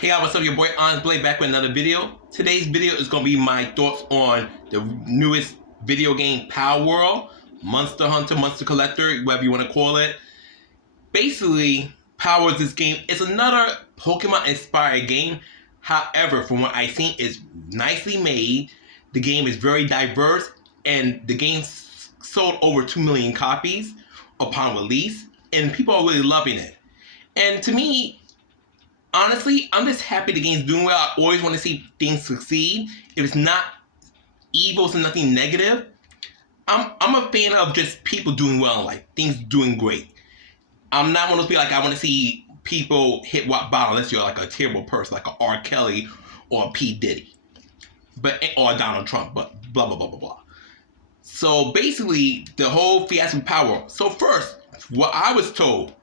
Hey, what's up? Your boy Onyxe Blade back with another video. Today's video is going to be my thoughts on the newest video game, Palworld, Monster Hunter, Monster Collector, whatever you want to call it. Basically, Palworld, this game is another Pokemon-inspired game. However, from what I've seen, it's nicely made. The game is very diverse, and the game sold over 2 million copies upon release, and people are really loving it. And to me, honestly, I'm just happy the game's doing well. I always want to see things succeed. If it's not evil, so nothing negative, I'm a fan of just people doing well in life, things doing great. I'm not one of those people like I want to see people hit rock bottom unless you're like a terrible person, like a R. Kelly or a P. Diddy, or Donald Trump, but blah, blah, blah, blah, blah. So basically, the whole fiasco of Palworld. So first, what I was told,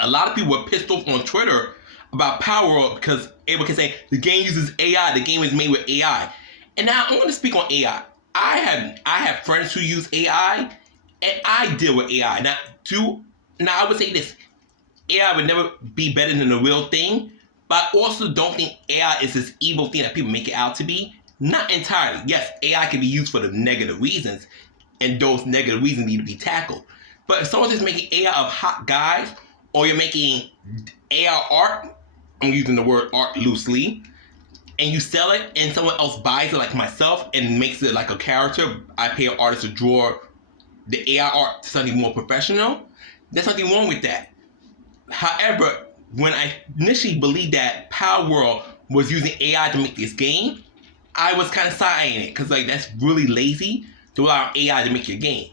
a lot of people were pissed off on Twitter about Palworld because everyone can say the game uses AI, the game is made with AI. And now I want to speak on AI. I have friends who use AI, and I deal with AI. Now I would say this, AI would never be better than the real thing, but I also don't think AI is this evil thing that people make it out to be. Not entirely. Yes, AI can be used for the negative reasons, and those negative reasons need to be tackled. But if someone's just making AI of hot guys, or you're making AI art, I'm using the word art loosely, and you sell it and someone else buys it like myself and makes it like a character, I pay an artist to draw the AI art to something more professional, there's nothing wrong with that. However, when I initially believed that Palworld was using AI to make this game, I was kind of side-eyeing it because like that's really lazy to allow AI to make your game.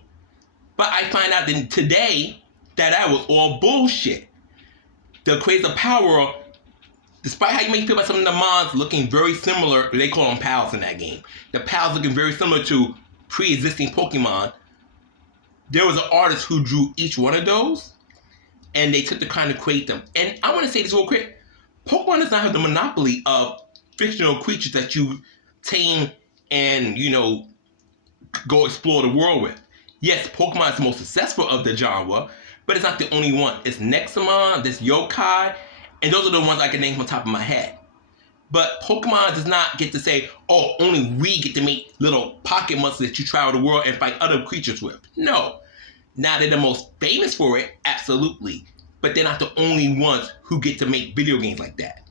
But I find out that today that was all bullshit. The creators of Palworld, despite how you may feel about some of the mods looking very similar, they call them pals in that game. The pals looking very similar to pre-existing Pokemon. There was an artist who drew each one of those, and they took the time to create them. And I want to say this real quick. Pokemon does not have the monopoly of fictional creatures that you tame and, go explore the world with. Yes, Pokemon is the most successful of the genre, but it's not the only one. It's Nexamon, there's Yokai, and those are the ones I can name from the top of my head. But Pokemon does not get to say, oh, only we get to make little pocket monsters that you travel the world and fight other creatures with. No. Now they're the most famous for it, absolutely. But they're not the only ones who get to make video games like that.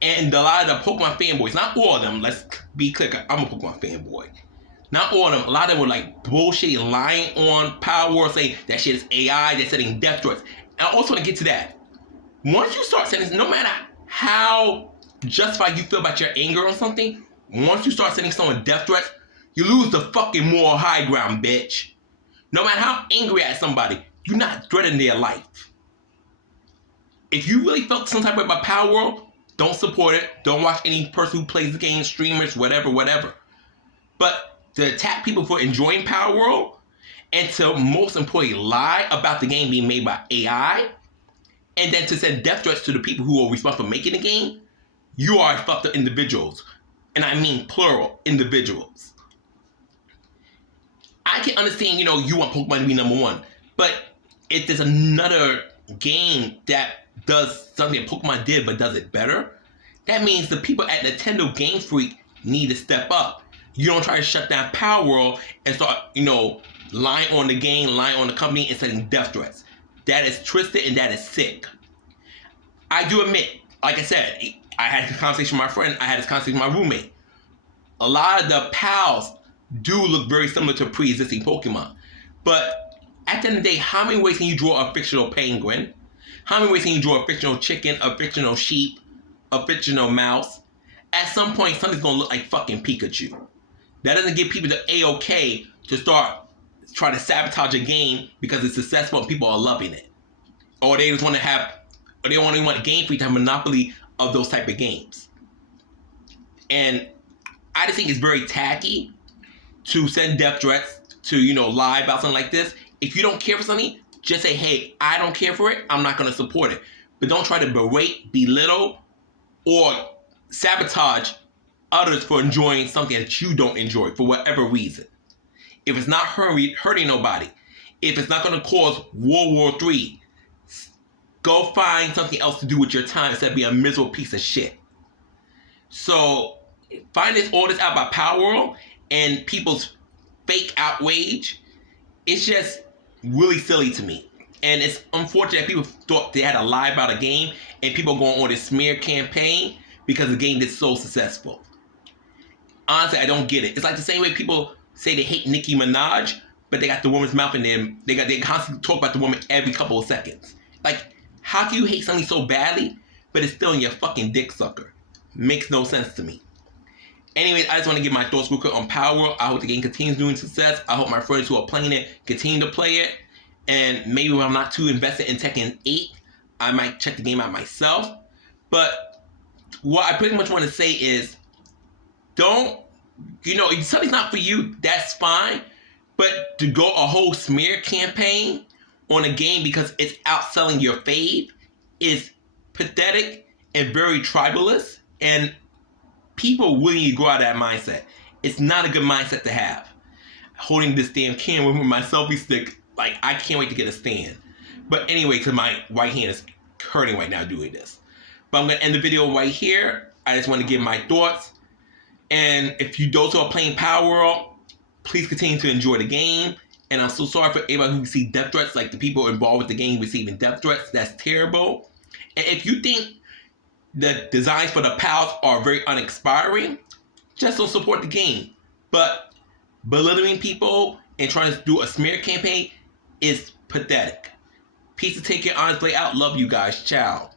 And a lot of the Pokemon fanboys, not all of them, let's be clear, I'm a Pokemon fanboy. Not all of them, a lot of them were like bullshit, lying on Palworld, saying that shit is AI, they're setting death threats. And I also want to get to that. Once you start sending, no matter how justified you feel about your anger on something, once you start sending someone death threats, you lose the fucking moral high ground, bitch. No matter how angry at somebody, you're not threatening their life. If you really felt some type of way about Palworld, don't support it. Don't watch any person who plays the game, streamers, whatever. But to attack people for enjoying Palworld, and to most importantly lie about the game being made by AI, and then to send death threats to the people who are responsible for making the game, you are fucked up individuals. And I mean plural, individuals. I can understand, you want Pokemon to be number one. But if there's another game that does something that Pokemon did but does it better, that means the people at Nintendo Game Freak need to step up. You don't try to shut down Palworld and start, lying on the game, lying on the company, and sending death threats. That is twisted and that is sick. I do admit, like I said, I had this conversation with my friend, I had this conversation with my roommate. A lot of the pals do look very similar to pre-existing Pokemon. But at the end of the day, how many ways can you draw a fictional penguin? How many ways can you draw a fictional chicken, a fictional sheep, a fictional mouse? At some point, something's going to look like fucking Pikachu. That doesn't give people the A-OK to start trying to sabotage a game because it's successful and people are loving it. Or they just want to have, or they only want Game Freak to have a monopoly of those type of games. And I just think it's very tacky to send death threats, to, lie about something like this. If you don't care for something, just say, hey, I don't care for it, I'm not going to support it. But don't try to berate, belittle, or sabotage others for enjoying something that you don't enjoy for whatever reason. If it's not hurting nobody, if it's not going to cause World War III, go find something else to do with your time instead of being a miserable piece of shit. So finding all this out about Power World and people's fake outrage, it's just really silly to me. And it's unfortunate that people thought they had to lie about a game and people going on this smear campaign because the game is so successful. Honestly, I don't get it. It's like the same way people say they hate Nicki Minaj, but they got the woman's mouth in them. They constantly talk about the woman every couple of seconds. Like, how can you hate something so badly, but it's still in your fucking dick sucker? Makes no sense to me. Anyways, I just want to give my thoughts real quick on Power World. I hope the game continues doing success. I hope my friends who are playing it continue to play it. And maybe when I'm not too invested in Tekken 8, I might check the game out myself. But what I pretty much want to say is, don't, if something's not for you, that's fine. But to go a whole smear campaign on a game because it's outselling your fave is pathetic and very tribalist. And people really need to go out of that mindset. It's not a good mindset to have. Holding this damn camera with my selfie stick, like, I can't wait to get a stand. But anyway, because my right hand is hurting right now doing this. But I'm going to end the video right here. I just want to give my thoughts. And if those who are playing Power World, please continue to enjoy the game. And I'm so sorry for everybody who received death threats, like the people involved with the game receiving death threats. That's terrible. And if you think the designs for the pals are very uninspiring, just don't support the game. But belittling people and trying to do a smear campaign is pathetic. Peace and take care, honestly out. Love you guys. Ciao.